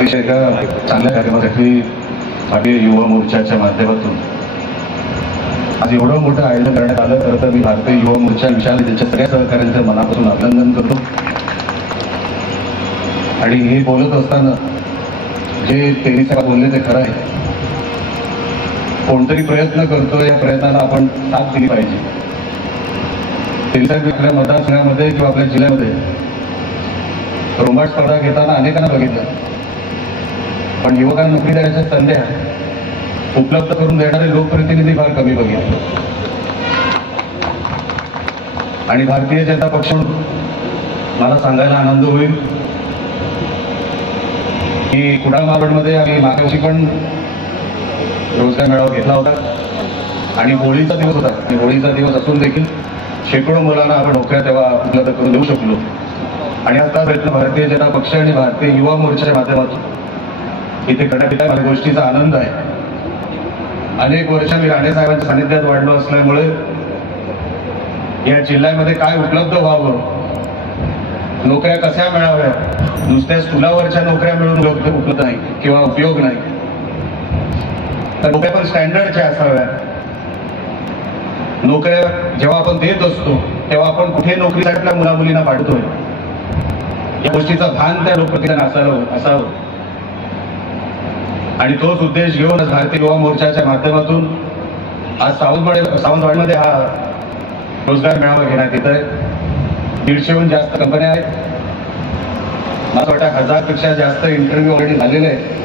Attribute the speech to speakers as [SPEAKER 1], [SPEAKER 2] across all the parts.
[SPEAKER 1] विषय एका चांगल्या कार्यक्रमासाठी भारतीय युवा मोर्चाच्या माध्यमातून आज एवढं मोठं आयोजन करण्यात आलं खरं तर मी भारतीय युवा मोर्चा विशाल त्यांच्या सगळ्या सहकार्यांचं मनापासून अभिनंदन करतो. आणि हे बोलत असताना जे त्यांनी सगळं बोलले ते खरं आहे. कोणतरी प्रयत्न करतो या प्रयत्नाला आपण साथ दिली पाहिजे. तेरी आपल्या मतदारसंघामध्ये किंवा आपल्या जिल्ह्यामध्ये रोमाट स्पर्धा घेताना अनेकांना बघितलं. पण युवकांना नोकरी देण्याच्या संध्या उपलब्ध करून देणारे लोकप्रतिनिधी फार कमी बघितले. आणि भारतीय जनता पक्ष मला सांगायला आनंद होईल की कुडाळ मावळमध्ये आम्ही मागाशी पण रोजगार मेळावा घेतला होता. आणि होळीचा दिवस होता. आणि होळीचा दिवस असून देखील शेकडो मुलांना आपण नोकऱ्या तेव्हा उपलब्ध करून देऊ शकलो. आणि आता प्रयत्न भारतीय जनता पक्ष आणि भारतीय युवा मोर्चाच्या माध्यमातून इथे करण्यात मला गोष्टीचा आनंद आहे. अनेक वर्ष मी राणे साहेबांच्या सानिध्यात वाढलो असल्यामुळे या जिल्ह्यामध्ये काय उपलब्ध व्हावं? नोकऱ्या कशा मिळाव्या नुसत्या स्कुलावरच्या नोकऱ्या मिळून उपलब्ध उपलब्ध नाही किंवा उपयोग नाही. तर नोकऱ्या पण स्टँडर्डच्या असाव्या नोकऱ्या जेव्हा आपण देत असतो तेव्हा आपण कुठे नोकरीसाठी आपल्या मुला मुलींना पाठवतोय? या गोष्टीचा भान त्या लोकप्रतिनिधींना असावं असावं. आणि तोच उद्देश घेऊन भारतीय युवा मोर्चाच्या माध्यमातून आज सावंतवाडी सावंतवाडीमध्ये हा रोजगार मेळावा घेण्यात येत आहे दीडशेहून जास्त कंपन्या आहेत. मला वाटतं हजारपेक्षा जास्त इंटरव्ह्यू ऑलरेडी झालेले आहेत.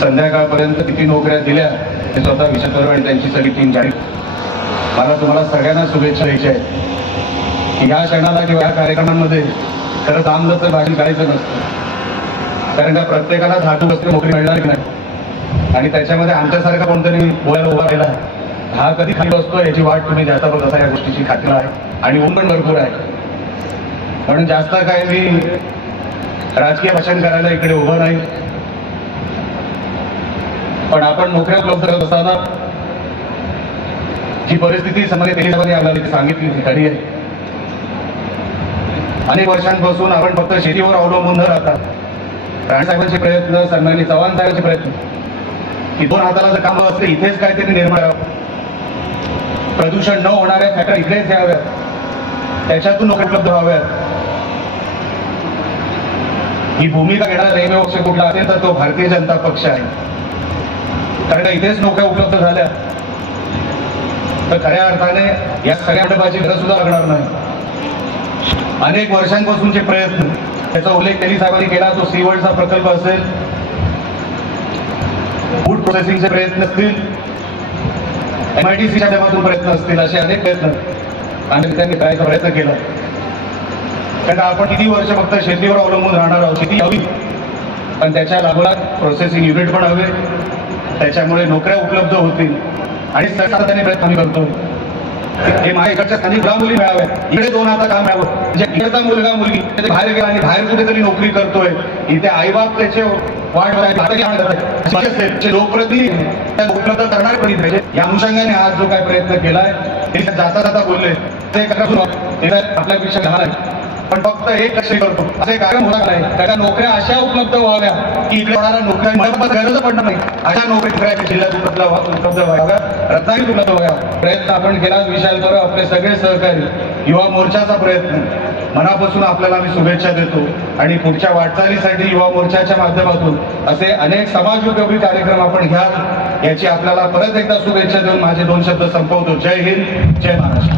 [SPEAKER 1] संध्याकाळपर्यंत किती नोकऱ्या दिल्या ते स्वतः विशेष करू आणि त्यांची सगळी टीम जाहीर. मला तुम्हाला सगळ्यांना शुभेच्छा द्यायच्या आहेत. की ह्या क्षणाला किंवा या कार्यक्रमांमध्ये खरं तर बाहेर काढायचं नसतं. कारण का प्रत्येकाला धातू वस्त्र नोकरी मिळणार की नाही? आणि त्याच्यामध्ये आमच्यासारखा कोणतरी बोलायला उभा केला हा कधी खाली बसतो याची वाट तुम्ही जास्त बघत असा या गोष्टीची खात्री आहे. आणि ऊन पण भरपूर आहे. म्हणून जास्त काय मी राजकीय भाषण करायला इकडे उभं नाही. पण आपण नोकऱ्या उपलब्ध करत असताना जी परिस्थिती समाज देशामध्ये आपल्याला सांगितली ती खरी आहे. अनेक वर्षांपासून आपण फक्त शेतीवर अवलंबून न राहता राणेसाहेबांचे प्रयत्न सन्मानी चव्हाण साहेबांचे प्रयत्न. की दोन हाताला जर काम असते इथेच काहीतरी निर्माण प्रदूषण न होणाऱ्या फॅक्टरी इथेच याव्यात. त्याच्यातून नोकरी उपलब्ध व्हाव्यात. ही भूमिका घेणारा रेल्वे पक्ष कुठला असेल तर तो भारतीय जनता पक्ष आहे. कारण इथेच नोकऱ्या उपलब्ध झाल्या तर खऱ्या अर्थाने या सगळ्या मंडपाची गरज सुद्धा लागणार नाही. अनेक वर्षांपासूनचे प्रयत्न त्याचा उल्लेख त्यांनी साहेबांनी केला तो सीवर्डचा प्रकल्प असेल. फूड प्रोसेसिंगचे प्रयत्न असतील. एमआयडीसीच्या माध्यमातून प्रयत्न असतील असे अनेक प्रयत्न. आणि त्यांनी करायचा प्रयत्न केला. कारण आपण किती वर्ष फक्त शेतीवर अवलंबून राहणार आहोत शेती हवी. पण त्याच्या लागोलाग प्रोसेसिंग युनिट पण हवे. त्याच्यामुळे नोकऱ्या उपलब्ध होतील. आणि सरकारने प्रयत्न आम्ही करतो. हे माझ्या इकडच्या स्थानिक मुला मुली मिळाव्या इकडे दोन आता काम मिळावं म्हणजे इकडचा मुलगा मुलगी. बाहेर गेला आणि बाहेर कुठेतरी नोकरी करतोय. इथे आईबाप त्याचे वाट लोकप्रतिनिधी त्या उपलब्ध करणारे पण पाहिजे या अनुषंगाने आज जो काय प्रयत्न केलाय ते जाता जाता बोलले. ते आपल्यापेक्षा लहान आहे पण फक्त एक कसे करतो? असे कार्यक्रम होणार नाही. त्याच्या नोकऱ्या अशा उपलब्ध व्हाव्या की इकडे होणाऱ्या नोकऱ्या मला गरज पडणार नाही. अशा नोकऱ्या जिल्ह्यात उपलब्ध उपलब्ध व्हाव्या. रत्नागिरीत उपलब्ध व्हाव्या. प्रयत्न आपण केला विशाल करू आपले सगळे सहकारी. युवा मोर्चाचा प्रयत्न. मनापासून आपल्याला मी शुभेच्छा देतो. आणि पुढच्या वाटचालीसाठी युवा मोर्चाच्या माध्यमातून असे अनेक समाजोपयोगी कार्यक्रम आपण घ्या. याची आपल्याला परत एकदा शुभेच्छा देऊन माझे दोन शब्द संपवतो. जय हिंद जय महाराष्ट्र.